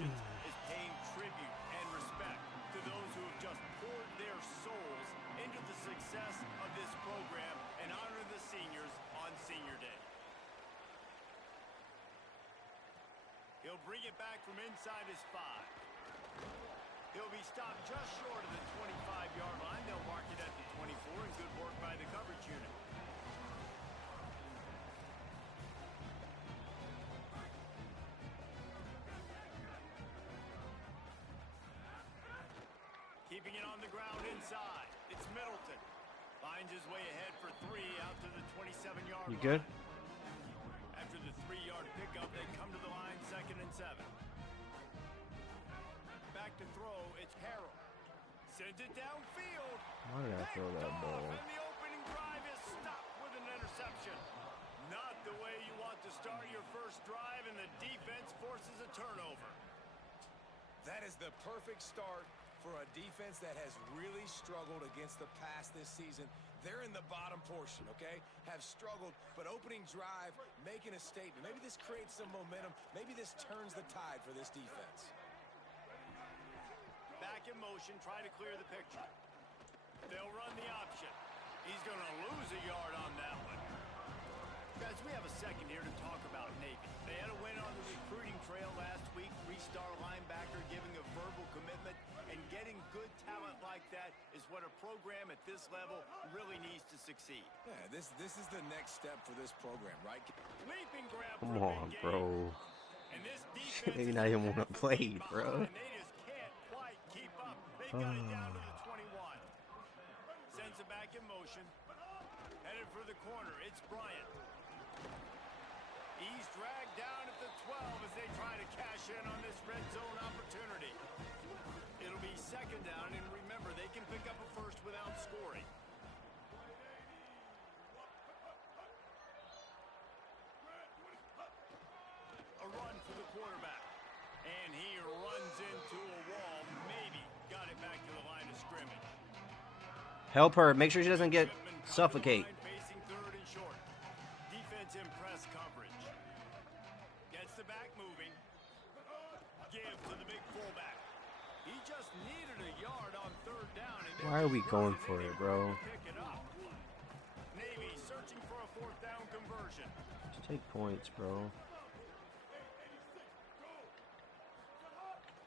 celebrations is paying tribute and respect to those who have just poured their souls into the success of this program and honor the seniors on Senior Day. He'll bring it back from inside his 5. He'll be stopped just short of the 25-yard line. They'll mark it at the 24, and good work by the coverage unit. Keeping it on the ground inside. It's Middleton. Finds his way ahead for 3 out to the 27-yard line. You good? After the 3-yard pickup, they come to the line 2nd and 7. Back to throw, it's Harrell. Sends it downfield. Why did I throw that ball? And the opening drive is stopped with an interception. Not the way you want to start your first drive, and the defense forces a turnover. That is the perfect start for a defense that has really struggled against the pass this season. They're in the bottom portion, okay? Have struggled, but opening drive, making a statement. Maybe this creates some momentum. Maybe this turns the tide for this defense. Back in motion, try to clear the picture. They'll run the option. He's going to lose a yard on that one. Guys, we have a second here to talk about Navy. They had a win on the recruiting trail last week. 3-star linebacker giving a verbal commitment, and getting good talent like that is what a program at this level really needs to succeed. Yeah, this is the next step for this program, right? Leaping grab. Come on, bro. And this defense Maybe not even want to play, bro. and they just can't quite keep up. They got it down to the 21. Sends it back in motion. Headed for the corner. It's Bryant. He's dragged down at the 12 as they try to cash in on this red zone opportunity. It'll be 2nd down, and remember, they can pick up a first without scoring. A run for the quarterback. And he runs into a wall. Maybe got it back to the line of scrimmage. Help her. Make sure she doesn't get suffocate. Facing 3rd and short. Defense in press coverage. Gets the back moving. Give to the big fullback. He just needed a yard on 3rd down. And Why are we going for it, bro? pick it up. Navy searching for a 4th down conversion. Just take points, bro.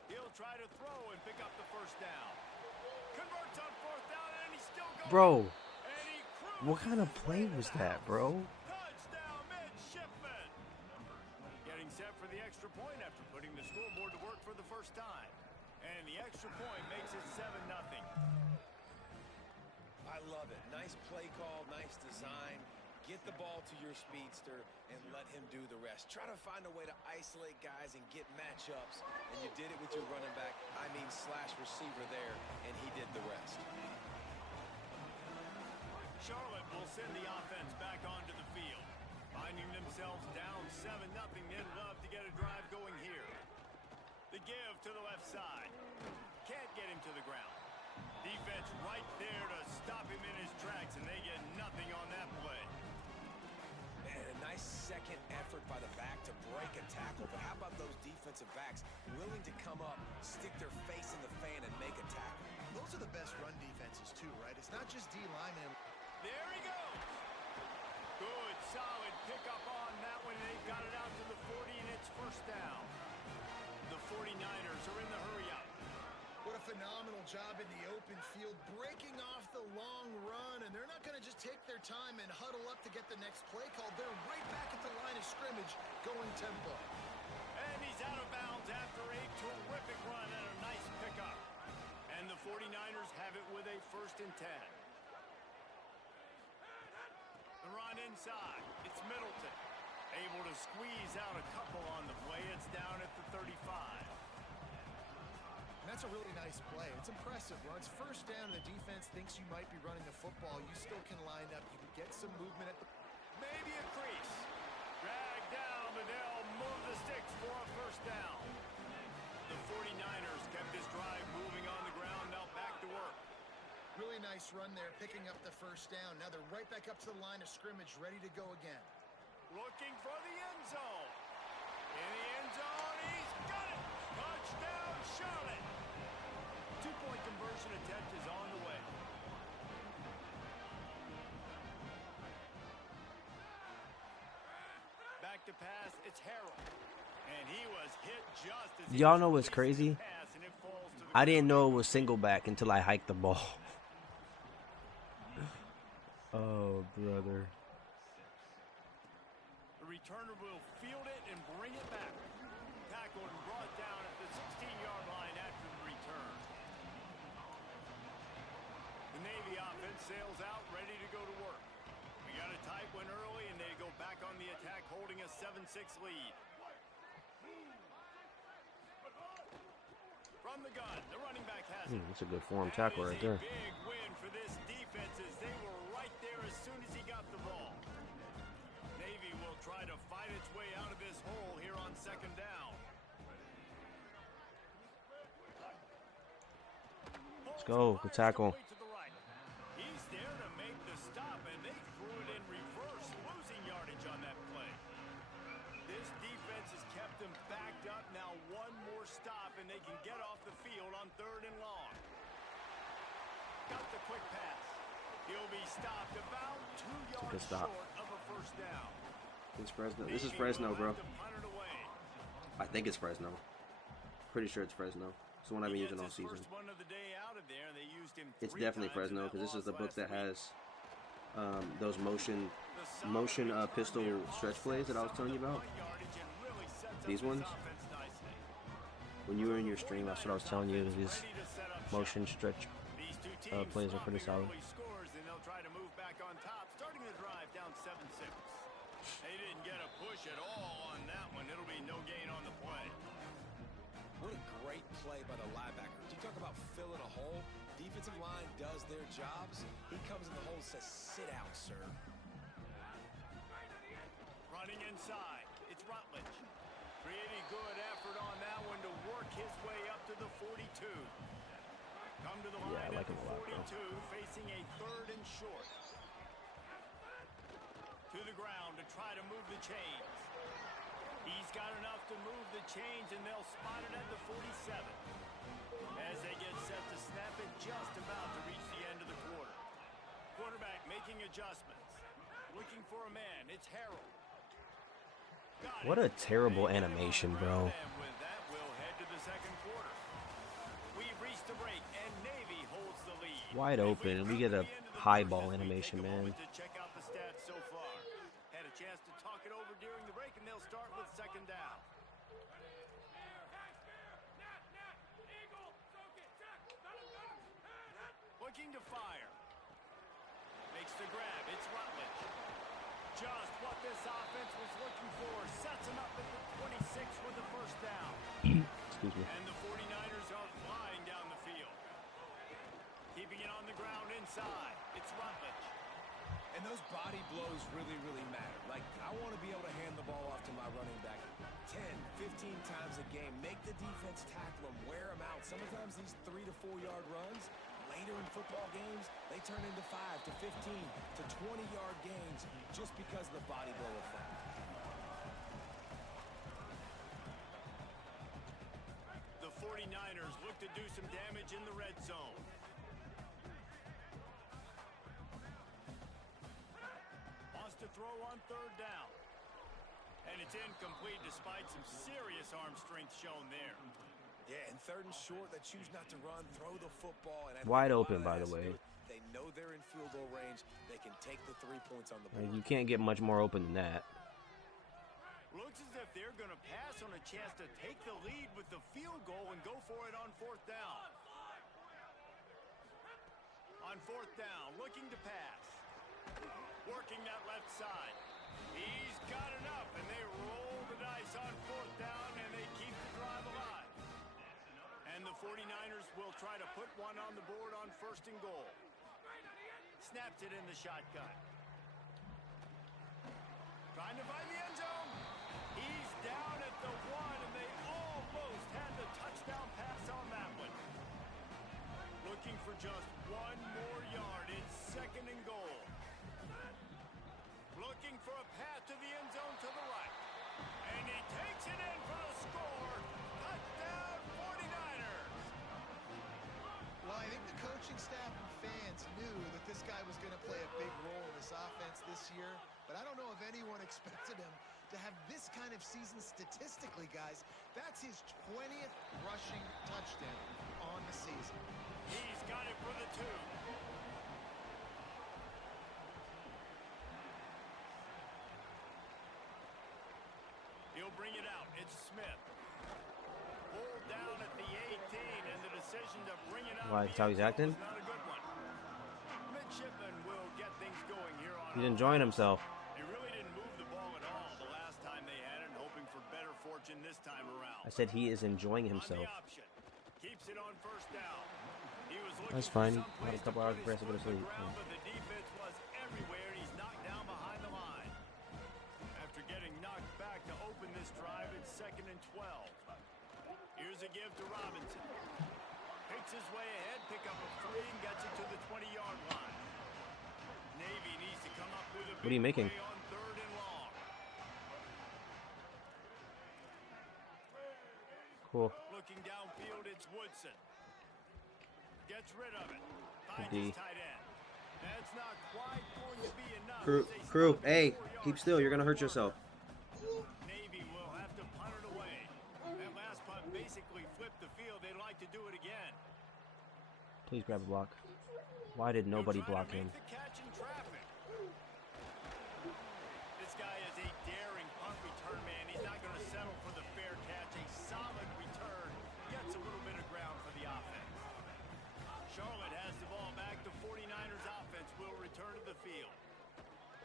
He'll try to throw and pick up the 1st down. Converts on 4th down, and he's still going. Bro, And he what kind of play was that, bro? Touchdown, midshipman. Getting set for the extra point after putting the scoreboard to work for the first time. And the extra point makes it 7-0. I love it. Nice play call, nice design. Get the ball to your speedster and let him do the rest. Try to find a way to isolate guys and get matchups, and you did it with your running back, slash receiver there, and he did the rest. Charlotte will send the offense back onto the field. Finding themselves down 7-0, they'd love to get a drive going here. The give to the left side. Can't get him to the ground. Defense right there to stop him in his tracks, and they get nothing on that play. And a nice second effort by the back to break a tackle, but how about those defensive backs willing to come up, stick their face in the fan, and make a tackle? Those are the best run defenses too, right? It's not just D linemen. There he goes. Good, solid pickup on that one. They've got it out to the 40, and it's 1st down. The 49ers are in the hurry-up. What a phenomenal job in the open field, breaking off the long run, and they're not going to just take their time and huddle up to get the next play call. They're right back at the line of scrimmage, going tempo. And he's out of bounds after a terrific run and a nice pickup. And the 49ers have it with a 1st and 10. The run inside. It's Middleton. Able to squeeze out a couple on the play. It's down at the 35. And that's a really nice play. It's impressive. Once 1st down and the defense thinks you might be running the football, you still can line up. You can get some movement at the... Maybe a crease. Dragged down, but they'll move the sticks for a 1st down. The 49ers kept this drive moving on the ground. Now back to work. Really nice run there, picking up the 1st down. Now they're right back up to the line of scrimmage, ready to go again. Looking for the end zone. In the end zone, he's got it. Touchdown. back to pass. It's Harrell. And he was hit just as Y'all know what's crazy? I didn't know it was single back until I hiked the ball. Oh, brother. The returner will field it and bring it back. Tackled and brought down at the 16-yard line after the return. The Navy offense sails out, ready to go to work. We got a tight one early, and they go back on the attack, holding a 7-6 lead. From the gun, the running back has it. That's a good form tackle right there. Big win for this defense as they were right there as soon as he got the ball. Navy will try to fight its way out of this hole here on second down. Let's go. Good tackle. He's there to make the stop, and they threw it in reverse, losing yardage on that play. This defense has kept them backed up. Now one more stop, and they can get off the field on 3rd and long. Got the quick pass. He'll be stopped about 2 yards short of a first down. It's Fresno. This is Fresno, bro. I think it's Fresno. Pretty sure it's Fresno. It's the one I've been using all season. It's definitely Fresno because this is the book that has those motion pistol stretch plays that I was telling you about. These ones. When you were in your stream, that's what I was telling you. These motion stretch plays are pretty solid. They didn't get a push at all on that one. It'll be no gain on the play. What a great play by the linebacker. You talk about filling a hole. Defensive line does their jobs. He comes in the hole and says, sit out, sir. Running inside. It's Rutledge. Pretty good effort on that one to work his way up to the 42. Come to the line at the 42, facing a 3rd and short. To the ground to try to move the chains. He's got enough to move the chains, and they'll spot it at the 47. As they get set to snap it, just about to reach the end of the quarter. Quarterback making adjustments. Looking for a man. It's Harrell. What a terrible animation, bro. With that, we'll head to the second quarter. We've reached the break, and Navy holds the lead. Wide open, and we get a high ball animation, man. Check out the stats so far. Had a chance to talk it over during the break, and they'll start with second down. Looking to fire. Makes the grab. It's Rutledge. Just what this offense was looking for. Sets him up at the 26 with the first down. Excuse me. And the 49ers are flying down the field. Keeping it on the ground inside. It's Rutledge. And those body blows really, really matter. Like, I want to be able to hand the ball off to my running back 10, 15 times a game. Make the defense tackle them, wear them out. Sometimes these 3 to 4 yard runs, later in football games, they turn into 5 to 15 to 20-yard gains just because of the body blow effect. The 49ers look to do some damage in the red zone. Wants to throw on 3rd down. And it's incomplete despite some serious arm strength shown there. Yeah, and 3rd and short, they choose not to run, throw the football. And Wide open, by the way. They know they're in field goal range. They can take the 3 points on the board. You can't get much more open than that. Looks as if they're going to pass on a chance to take the lead with the field goal and go for it on 4th down. On 4th down, looking to pass. Working that left side. He's got enough, and they roll the dice on 4th down, and they keep the drive alive. And the 49ers will try to put one on the board on 1st and goal. Snaps it in the shotgun. Trying to find the end zone. He's down at the 1, and they almost had the touchdown pass on that one. Looking for just 1 more yard. It's 2nd and goal. Looking for a path to the end zone to the right. And he takes it in for the score. Touchdown 49ers. Well, I think the coaching staff and fans knew that this guy was going to play a big role in this offense this year, but I don't know if anyone expected him to to have this kind of season statistically, guys. That's his 20th rushing touchdown on the season. He's got it for the 2. He'll bring it out. It's Smith. Pulled down at the 18, and the decision to bring it out. Why? That's how he's acting? Not a good one. Midshipman will get things going here on. He's enjoying himself. He really didn't move the ball at all the last time they had it, hoping for better fortune this time around. I said he is enjoying himself. Keeps it on first down. He was looking That's fine. for Had a couple hours of rest to go to sleep. but the defense was everywhere, and he's knocked down behind the line. After getting knocked back to open this drive, it's 2nd and 12. Here's a give to Robinson. Picks his way ahead, pick up a 3, and gets it to the 20-yard line. Navy needs to come up with a What are you making? play on 3rd and long. Cool. Looking downfield, it's Woodson. Gets rid of it. Good Finds D. his tight end. That's not quite going to be enough. Crew, hey, keep still. You're gonna hurt yourself. Navy will have to punt it away. That last punt basically flipped the field. They'd like to do it again. Please grab a block. Why did nobody block him? The catch in traffic. This guy is a daring punt return man. He's not going to settle for the fair catch. A solid return. Gets a little bit of ground for the offense. Charlotte has the ball back. The 49ers offense will return to the field.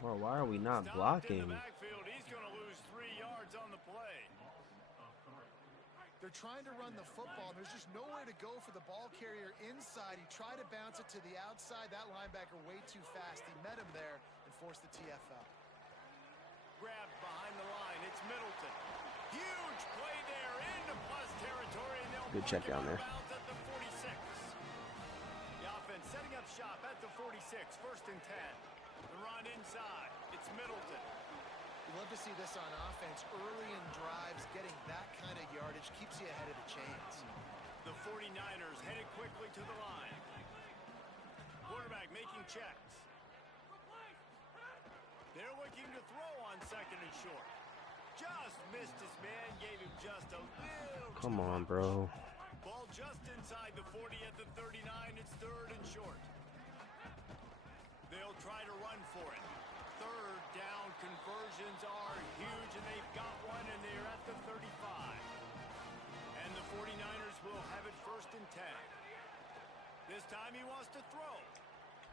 Bro, why are we not Stopped blocking? in the backfield. He's going to lose 3 yards on the play. They're trying to run the football, and there's just nowhere to go for the ball carrier inside. He tried to bounce it to the outside. That linebacker way too fast. He met him there and forced the TFL. Grabbed behind the line. It's Middleton. Huge play there into plus territory. And they'll Good check down there. At the 46. The offense setting up shop at the 46. 1st and 10. The run inside. It's Middleton. You love to see this on offense. Early in drives, getting that kind of yardage keeps you ahead of the chains. The 49ers headed quickly to the line. Quarterback making checks. They're looking to throw on 2nd and short. Just missed his man, gave him just a little. Come on, bro. Ball just inside the 40 at the 39. It's 3rd and short. They'll try to run for it. 3rd down conversions are huge, and they've got one, and they're at the 35. And the 49ers will have it 1st and 10. This time he wants to throw.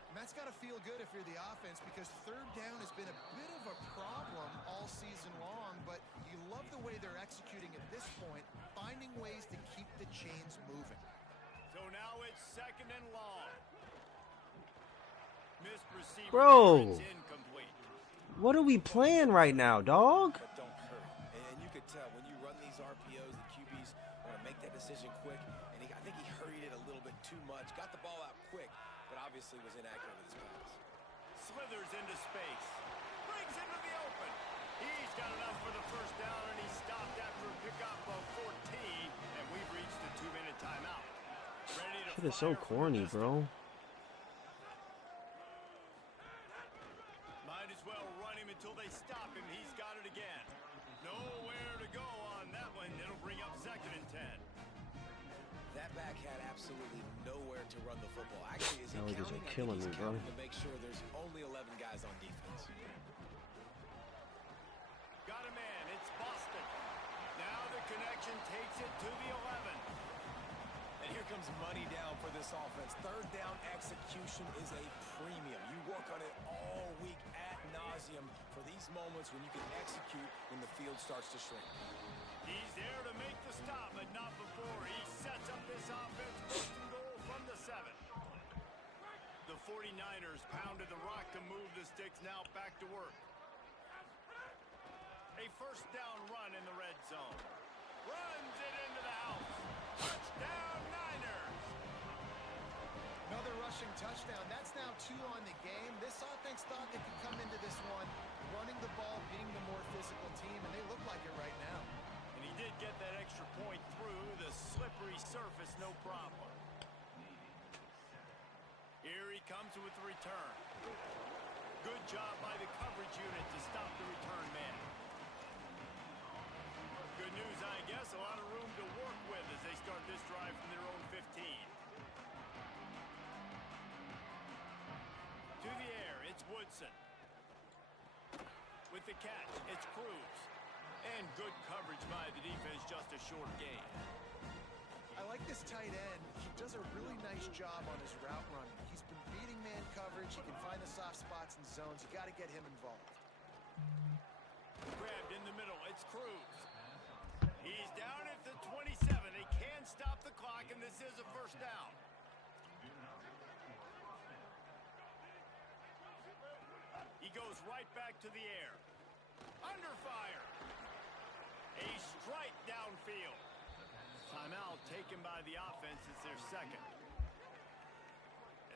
And that's got to feel good if you're the offense, because 3rd down has been a bit of a problem all season long, but you love the way they're executing at this point, finding ways to keep the chains moving. So now it's 2nd and long. Missed receiver. Bro. It's incomplete. What are we playing right now, dog? But don't hurt. And you could tell when you run these RPOs, the QBs want to make that decision quick. And I think he hurried it a little bit too much. Got the ball out quick, but obviously was inaccurate with his pass. Slithers into space. Brings into the open. He's got enough for the 1st down, and he stopped after a pickup of 14. And we've reached the 2-minute timeout. Ready to Shit is so fire from corny, the bro. Might as well run him until they stop him. He's got it again. Nowhere to go on that one. It'll bring up 2nd and 10. That back had absolutely nowhere to run the football. Actually, is he Allergies are counting? I think killing he's me, bro. counting to make sure there's only 11 guys on defense. Got a man. It's Boston. Now the connection takes it to the 11. And here comes money down for this offense. 3rd down execution is a premium. You work on it all week ad nauseum for these moments when you can execute when the field starts to shrink. He's there to make the stop, but not before. He sets up this offense. 1st and goal from the 7. The 49ers pounded the rock to move the sticks. Now back to work. A 1st down run in the red zone. Runs it into the house. Touchdown, Niners! Another rushing touchdown. That's now 2 on the game. This offense thought they could come into this one running the ball, being the more physical team, and they look like it right now. And he did get that extra point through the slippery surface, no problem. Here he comes with the return. Good job by the coverage unit to stop the return man. Good news, I guess. A lot of room to work with as they start this drive from their own 15. To the air, it's Woodson. With the catch, it's Cruz. And good coverage by the defense, just a short gain. I like this tight end. He does a really nice job on his route running. He's been beating man coverage. He can find the soft spots and zones. You got to get him involved. Grabbed in the middle, it's Cruz. He's down at the 27. They can stop the clock, and this is a first down. He goes right back to the air. Under fire. A strike downfield. Timeout taken by the offense. It's their second.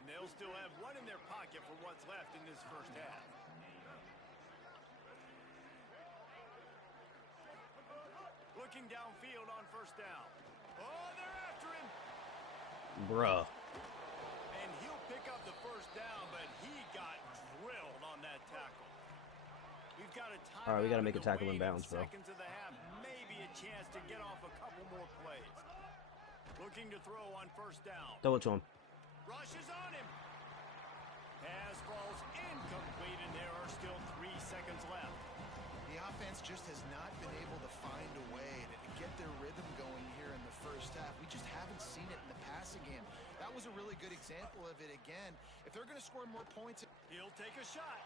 And they'll still have one in their pocket for what's left in this first half. Looking downfield on first down. Oh, they're after him. Bruh. And he'll pick up the first down, but he got drilled on that tackle. We've got a time. All right, we got to make a tackle in bounds, bro. Seconds of the half, maybe a chance to get off a couple more plays. Looking to throw on first down. Throw it to him. Rushes on him. Pass falls incomplete, and there are still 3 seconds left. The offense just has not been able to find a way to get their rhythm going here in the first half. We just haven't seen it in the passing game. That was a really good example of it again. If they're going to score more points... He'll take a shot.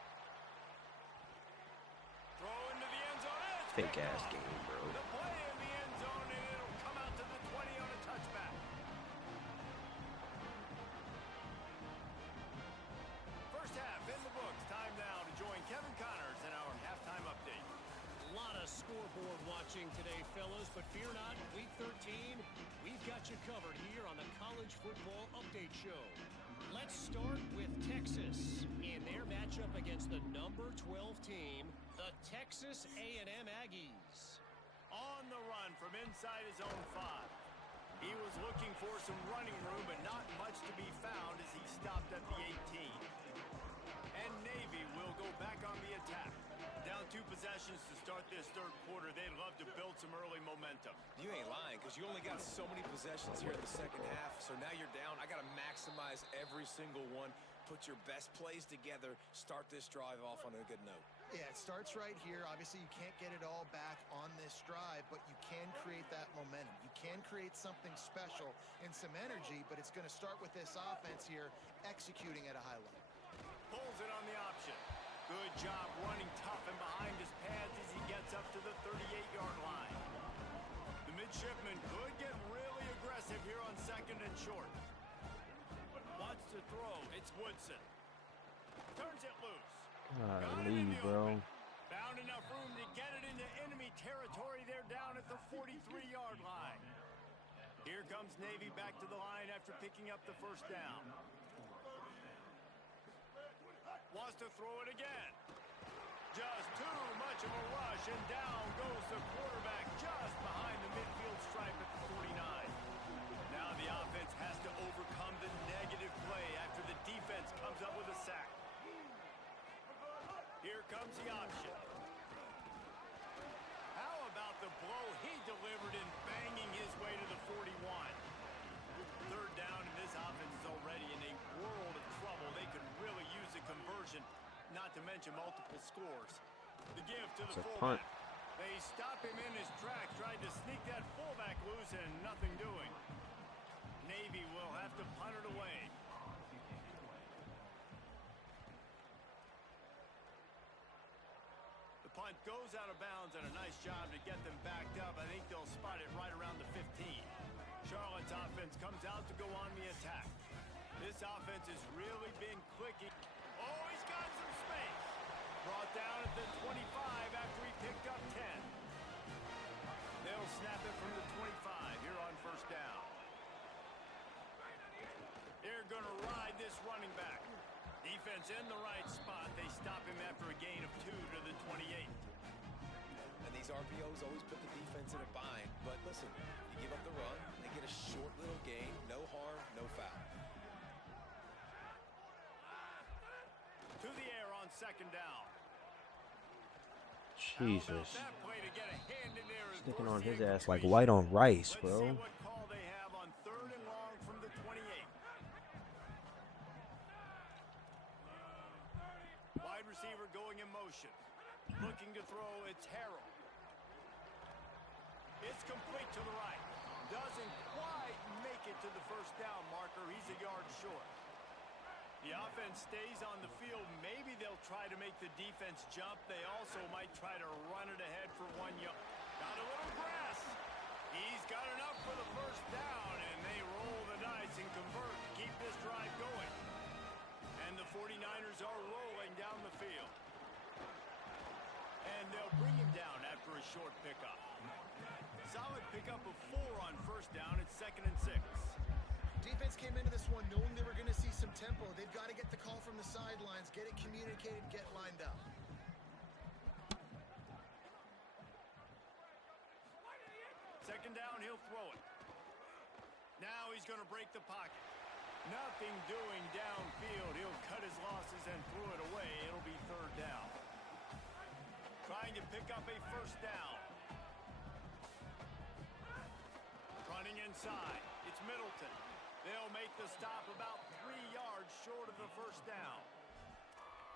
Throw into the end zone. Fake ass game, bro. The play in the end zone, and it'll come out to the 20 on a touchback. First half in the books. Time now to join Kevin Connors in our halftime update. A lot of scoreboard watching today, fellas, but fear not, Week 13, we've got you covered here on the College Football Update Show. Let's start with Texas in their matchup against the number 12 team, the Texas A&M Aggies. On the run from inside his own 5. He was looking for some running room, but not much to be found as he stopped at the 18. And Navy will go back on the attack. Down 2 possessions to start this third quarter. They'd love to build some early momentum. You ain't lying, because you only got so many possessions here in the second half, so now you're down. I got to maximize every single one. Put your best plays together. Start this drive off on a good note. Yeah, it starts right here. Obviously, you can't get it all back on this drive, but you can create that momentum. You can create something special and some energy, but it's going to start with this offense here executing at a high level. Pulls it on the option. Good job running tough and behind his pads as he gets up to the 38-yard line. The midshipman could get really aggressive here on second and short. Wants to throw. It's Woodson. Turns it loose. Leave, bro. Found enough room to get it into enemy territory. They're down at the 43-yard line. Here comes Navy back to the line after picking up the first down. Wants to throw it again. Just too much of a rush, and down goes the quarterback just behind the midfield stripe at the 49. Now the offense has to overcome the negative play after the defense comes up with a sack. Here comes the option. How about the blow he delivered in banging his way to the 41? Third down, and this offense is already in a world of trouble. They could really use a conversion, not to mention multiple scores. The give to the fullback. They stop him in his tracks, tried to sneak that fullback loose, and nothing doing. Navy will have to punt it away. The punt goes out of bounds, and a nice job to get them backed up. I think they'll spot it right around the 15. Charlotte's offense comes out to go on the attack. This offense has really been clicking. Oh, he's got some space. Brought down at the 25 after he picked up 10. They'll snap it from the 25 here on first down. They're going to ride this running back. Defense in the right spot. They stop him after a gain of 2 to the 28. And these RPOs always put the defense in a bind. But listen, you give up the run, they get a short little gain, no harm, no foul. To the air on second down. Jesus. That play to get a hand in there and Sticking force on the his ass like incompletion. white on rice, Let's bro. see what call they have on 3rd and long from the 28. Wide receiver going in motion. Looking to throw, it's Harrell. It's complete to the right. Doesn't quite make it to the first down marker. He's a yard short. The offense stays on the field. Maybe they'll try to make the defense jump. They also might try to run it ahead for 1 yard. Got a little grass. He's got enough for the first down, and they roll the dice and convert to keep this drive going. And the 49ers are rolling down the field. And they'll bring him down after a short pickup. Solid pickup of 4 on first down. It's 2nd and 6. Defense came into this one knowing they were going to see some tempo. They've got to get the call from the sidelines, get it communicated, get lined up. Second down, he'll throw it. Now he's going to break the pocket. Nothing doing downfield. He'll cut his losses and throw it away. It'll be 3rd down. Trying to pick up a first down. Running inside. It's Middleton. They'll make the stop about 3 yards short of the first down.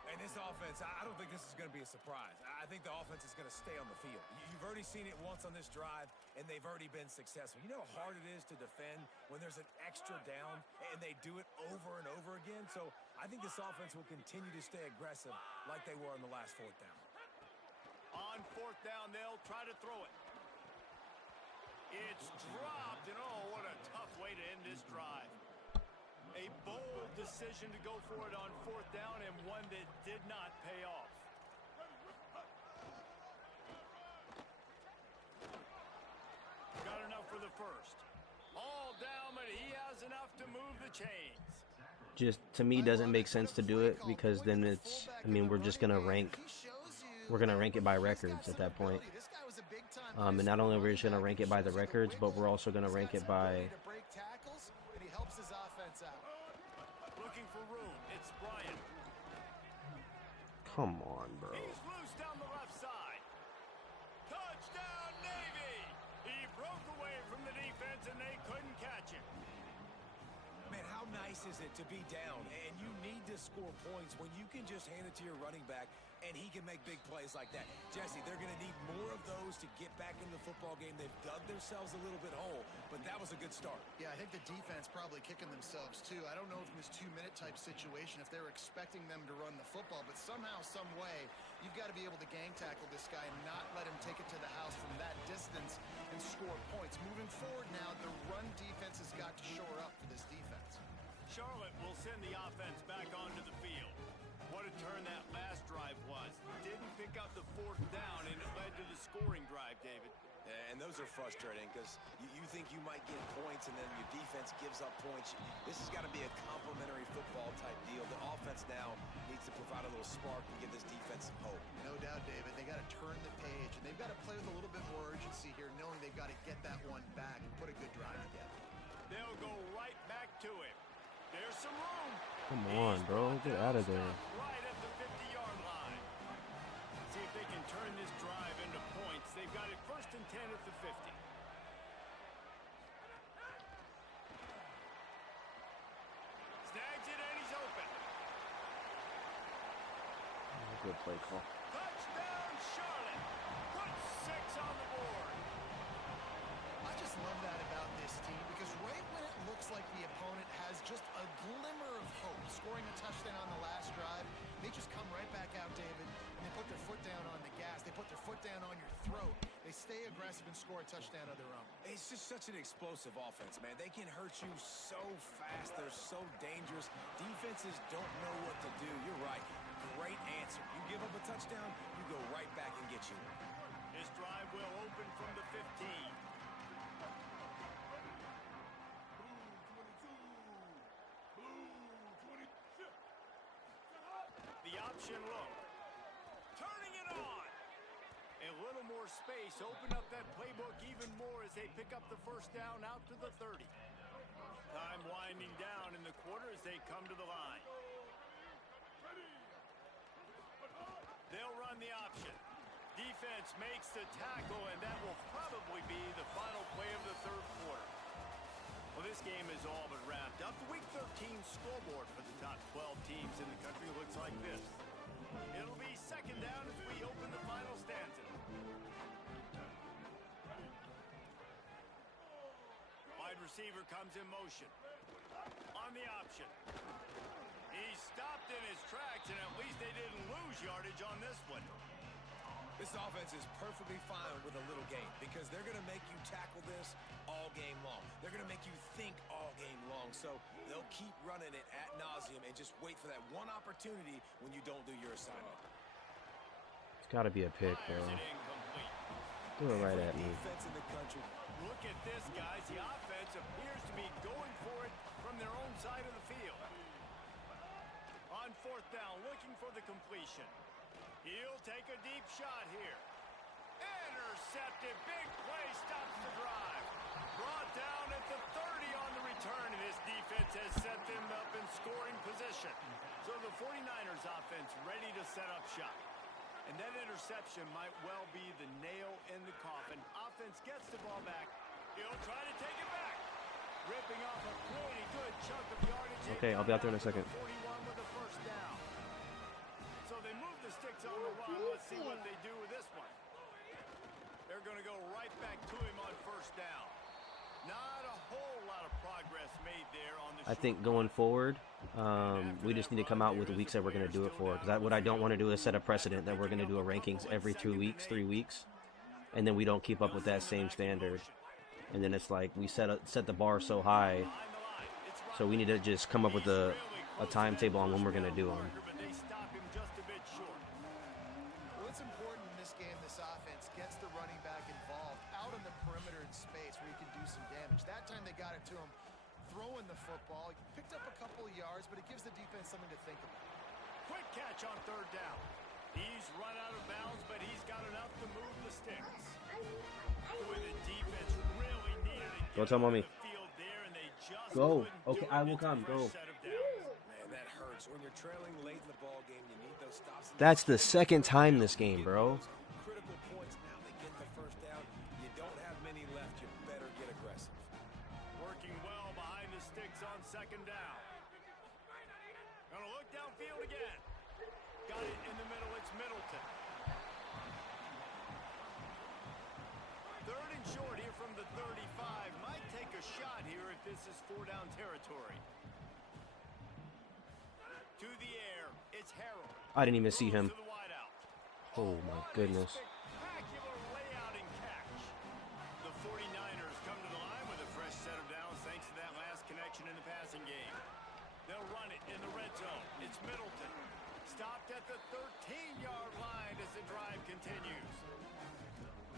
And this offense, I don't think this is going to be a surprise. I think the offense is going to stay on the field. You've already seen it once on this drive, and they've already been successful. You know how hard it is to defend when there's an extra down, and they do it over and over again? So I think this offense will continue to stay aggressive like they were on the last 4th down. On 4th down, they'll try to throw it. It's dropped, and oh, what a tough way to end this drive. A bold decision to go for it on 4th down, and one that did not pay off. Got enough for the first. All down, but he has enough to move the chains. Just, to me, doesn't make sense to do it because then it's, I mean, we're just going to rank. We're going to rank it by records at that point. And not only are we just going to rank it by the records, but we're also going to rank it by... Looking for room. It's Bryant. Come on, bro. He's loose down the left side. Touchdown, Navy! He broke away from the defense, and they couldn't catch him. Man, how nice is it to be down, and you need to score points when you can just hand it to your running back, and he can make big plays like that. Jesse, they're going to need more of those to get back in the football game. They've dug themselves a little bit whole, but that was a good start. Yeah, I think the defense probably kicking themselves, too. I don't know if in this 2-minute type situation, if they're expecting them to run the football, but somehow, some way, you've got to be able to gang tackle this guy and not let him take it to the house from that distance and score points. Moving forward now, the run defense has got to shore up for this defense. Charlotte will send the offense back onto the field. What a turn that last drive was. Didn't pick up the 4th down, and it led to the scoring drive, David. And those are frustrating because you think you might get points and then your defense gives up points. This has got to be a complementary football type deal. The offense now needs to provide a little spark and give this defense some hope. No doubt, David. They got to turn the page, and they've got to play with a little bit more urgency here, knowing they've got to get that one back and put a good drive together. They'll go right back to him. There's some room. Come on, bro. Get out of there. Right at the 50-yard line. See if they can turn this drive into points. They've got it 1st and 10 at the 50. Snags it, and he's open. Good play call. Touchdown, Charlotte. Put 6 on the board. I just love that about this team because right when it looks like the opponent has just a glimmer of hope, scoring a touchdown on the last drive, they just come right back out, David, and they put their foot down on the gas. They put their foot down on your throat. They stay aggressive and score a touchdown of their own. It's just such an explosive offense, man. They can hurt you so fast. They're so dangerous. Defenses don't know what to do. You're right. Great answer. You give up a touchdown, you go right back and get you. This drive will open from the 15. The option look. Turning it on. A little more space. Open up that playbook even more as they pick up the first down out to the 30. Time winding down in the quarter as they come to the line. They'll run the option. Defense makes the tackle, and that will probably be the final play of the third quarter. Well, this game is all but wrapped up. The Week 13 scoreboard for the top 12 teams in the country looks like this. It'll be second down as we open the final stanza. Wide receiver comes in motion. On the option. He stopped in his tracks, and at least they didn't lose yardage on this one. This offense is perfectly fine with a little game because they're going to make you tackle this all game long. They're going to make you think all game long. So they'll keep running it ad nauseum and just wait for that one opportunity when you don't do your assignment. It's got to be a pick, bro. Do it right at me. Defense in the country. Look at this, guys. The offense appears to be going for it from their own side of the field. On fourth down, looking for the completion. He'll take a deep shot here. Intercepted. Big play stops the drive. Brought down at the 30 on the return, and this defense has set them up in scoring position. So the 49ers offense ready to set up shop. And that interception might well be the nail in the coffin. Offense gets the ball back. He'll try to take it back. Ripping off a pretty good chunk of yardage. Okay, I'll be out there in a second. 41 with a first down. So they move the sticks on the run. Let's see what they do with this one. They're going to go right back to him on first down. Not a whole lot of progress made there on the I think going forward, we just need to come out with the weeks that we're going to do it for. Because what I don't want to do is set a precedent that we're going to do a rankings every 2 weeks, 3 weeks, and then we don't keep up with that same standard. And then it's like we set the bar so high, so we need to just come up with a timetable on when we're going to do them. Well, it's important in this game this offense gets the running back involved out on the perimeter in space where he can do some damage. That time they got it to him throwing the football. He picked up a couple of yards, but it gives the defense something to think about. Quick catch on third down. He's run out of bounds, but he's got enough to move the sticks. Boy, the defense really needed to Go tell mommy. the field there, and they just Go. couldn't do Okay, it. I will It's a come. fresh Go. set of downs. Man, that hurts. When you're trailing late in the ball game, you need those stops. That's the second time this game, bro. Critical points now. They get the first down. You don't have many left. You better get aggressive. Working well behind the sticks on second down. Gonna look downfield again. Got it in the middle. It's Middleton. Third and short here from the 35. Might take a shot here if this is 4-down territory. To the air. It's Harrell. I didn't even see him. To the wideout. Oh my goodness. Spectacular layout and catch. The 49ers come to the line with a fresh set of downs thanks to that last connection in the passing game. They'll run it in the red zone. It's Middleton. Stopped at the 13-yard line as the drive continues.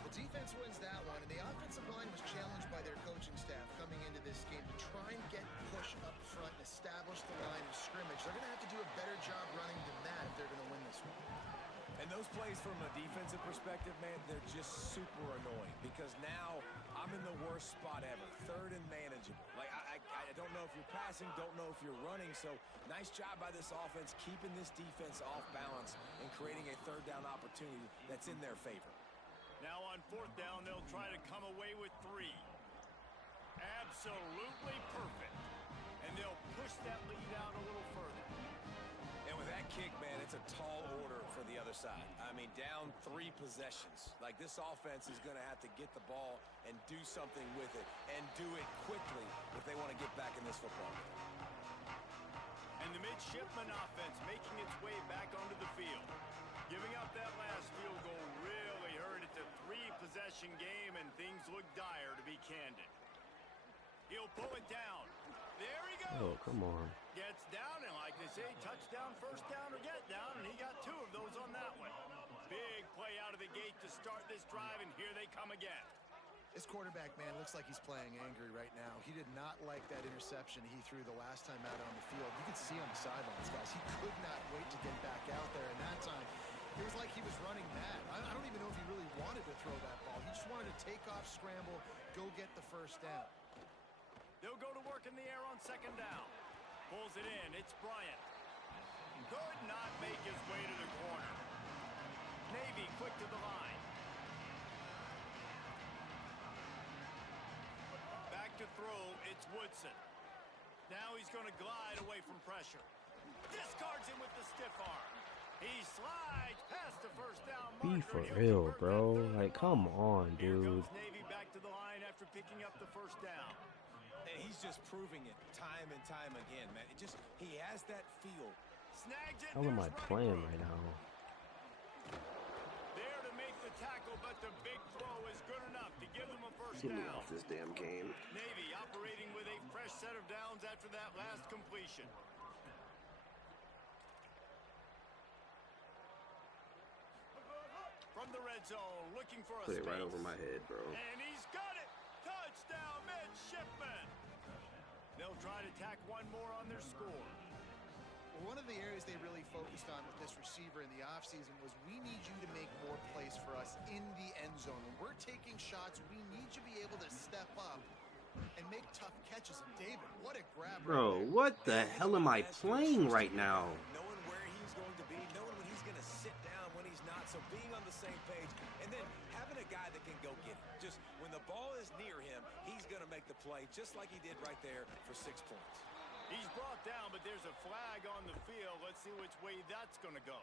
The defense wins that one, and the offensive line was challenged by their coaching staff coming into this game to try and get push up front and establish the line of scrimmage. They're going to have to do a better job running than that if they're going to win this one. And those plays from a defensive perspective, man, they're just super annoying because now I'm in the worst spot ever. Third and manageable. Like, I don't know if you're passing, don't know if you're running. So nice job by this offense keeping this defense off balance and creating a third down opportunity that's in their favor. Now on fourth down, they'll try to come away with 3. Absolutely perfect. And they'll push that lead out a little further. And with that kick, man, it's a tall order for the other side. I mean, down 3 possessions. Like, this offense is going to have to get the ball and do something with it, and do it quickly if they want to get back in this football game. And the midshipman offense making its way back onto the field. Giving up that last field goal really hurt. It's a 3-possession game, and things look dire, to be candid. He'll pull it down. There he goes. Oh, come on. Gets down, and like they say, touchdown, first down, or get down, and he got 2 of those on that one. Big play out of the gate to start this drive, and here they come again. This quarterback, man, looks like he's playing angry right now. He did not like that interception he threw the last time out on the field. You can see on the sidelines, guys. He could not wait to get back out there, and that time, it was like he was running mad. I don't even know if he really wanted to throw that ball. He just wanted to take off, scramble, go get the first down. They'll go to work in the air on second down. Pulls it in. It's Bryant. Could not make his way to the corner. Navy quick to the line. Back to throw, it's Woodson. Now he's going to glide away from pressure. Discards him with the stiff arm. He slides past the first down marker. Be for real, bro. Like, come on, Here dude. goes Navy back to the line after picking up the first down. And he's just proving it time and time again, man. He has that feel. Snags it. How am I There's playing running right now? there to make the tackle, but the big throw is good enough to give them a first Get me down. off this damn game. Navy operating with a fresh set of downs after that last completion. From the red zone, looking for a Put it right space. over my head, bro. And he's got it! Touchdown, midshipman! They'll try to tack one more on their score. Well, one of the areas they really focused on with this receiver in the offseason was we need you to make more plays for us in the end zone. When we're taking shots, we need you to be able to step up and make tough catches. And David, what a grab. Bro, right what the hell am I playing right now? Knowing where he's going to be, knowing when he's going to sit down, when he's not. So being on the same page, and then having a guy that can go get it. Just when the ball is near him, he's going to make the play, just like he did right there for 6 points. He's brought down, but there's a flag on the field. Let's see which way that's going to go.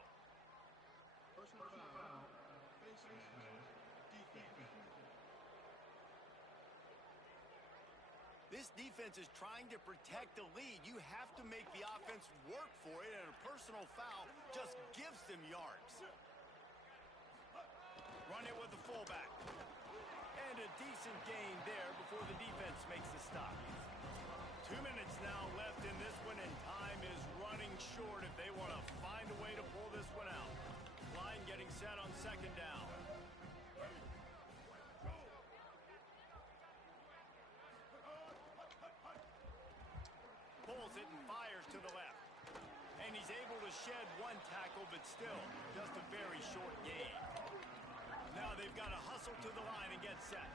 This defense is trying to protect the lead. You have to make the offense work for it, and a personal foul just gives them yards. Run it with the fullback. And a decent gain there before the defense makes the stop. 2 minutes now left in this one, and time is running short if they want to find a way to pull this one out. Line getting set on second down. Pulls it and fires to the left. And he's able to shed one tackle, but still just a very short gain. Now they've got to hustle to the line and get set.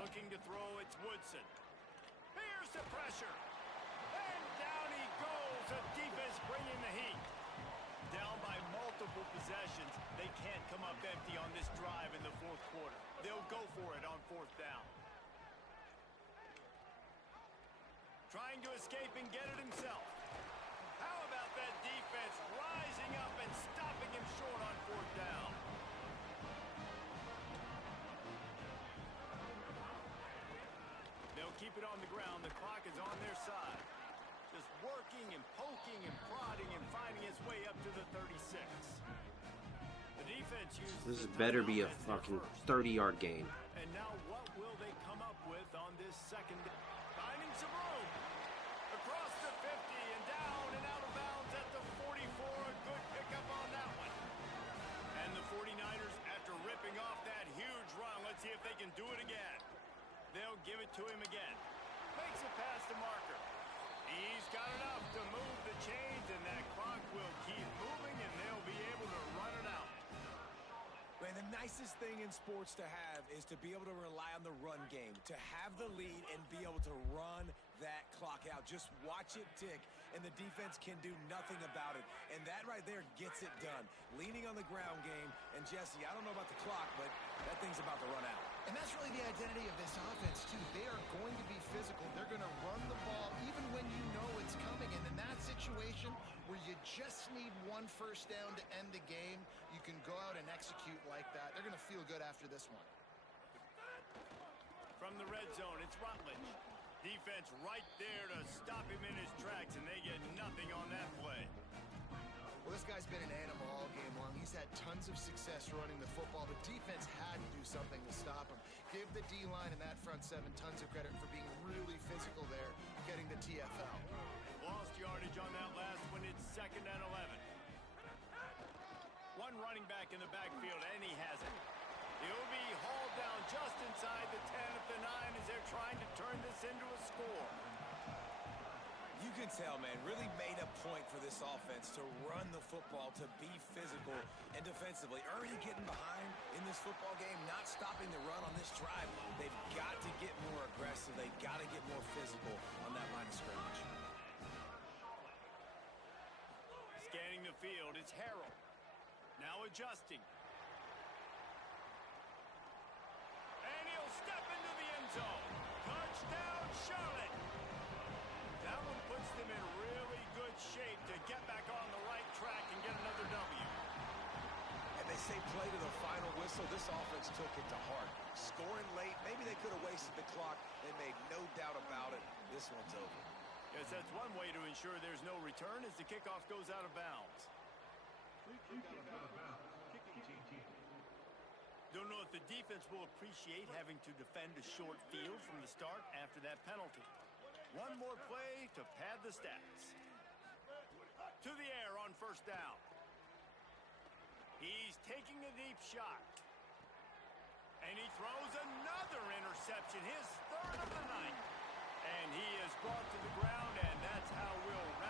Looking to throw, it's Woodson. Here's the pressure. And down he goes. The defense bringing the heat. Down by multiple possessions. They can't come up empty on this drive in the fourth quarter. They'll go for it on fourth down. Trying to escape and get it himself. How about that defense rising up and stopping him short on fourth down? They'll keep it on the ground. The clock is on their side. Just working and poking and prodding and finding its way up to the 36. The defense uses This the better be a timeout as their fucking first. 30-yard game. And now what will they come up with on this second? Finding some room. Across the 50 and down and out of bounds at the 44. A good pickup on that one. And the 49ers, after ripping off that huge run, let's see if they can do it again. They'll give it to him again. Makes it past the marker. He's got enough to move the chains, and that clock will keep moving, and they'll be able to run it out. Man, the nicest thing in sports to have is to be able to rely on the run game, to have the lead and be able to run that clock out. Just watch it tick, and the defense can do nothing about it. And that right there gets it done. Leaning on the ground game, and Jesse, I don't know about the clock, but that thing's about to run out. And that's really the identity of this offense, too. They are going to be physical. They're going to run the ball even when you know it's coming. And in that situation where you just need one first down to end the game, you can go out and execute like that. They're going to feel good after this one. From the red zone, it's Rutledge. Defense right there to stop him in his tracks, and they get nothing on that play. Well, this guy's been an animal all game long. He's had tons of success running the football. The defense had to do something to stop him. Give the D-line and that front seven tons of credit for being really physical there, getting the TFL. Lost yardage on that last one. It's 2nd and 11. One running back in the backfield, and he has it. He'll be hauled down just inside the 10 at the 9 as they're trying to turn this into a score. You can tell, man, really made a point for this offense to run the football, to be physical and defensively. Already getting behind in this football game, not stopping the run on this drive. They've got to get more aggressive. They've got to get more physical on that line of scrimmage. Scanning the the field, it's Harrell. Now adjusting. And he'll step into the end zone. Touchdown, Charlotte. That one puts them in really good shape to get back on the right track and get another W. And they say play to the final whistle. This offense took it to heart. Scoring late, maybe they could have wasted the clock. They made no doubt about it. This one's over. Yes, that's one way to ensure there's no return as the kickoff goes out of bounds. Don't know if the defense will appreciate having to defend a short field from the start after that penalty. One more play to pad the stats. To the air on first down. He's taking a deep shot. And he throws another interception, his third of the night. And he is brought to the ground, and that's how we'll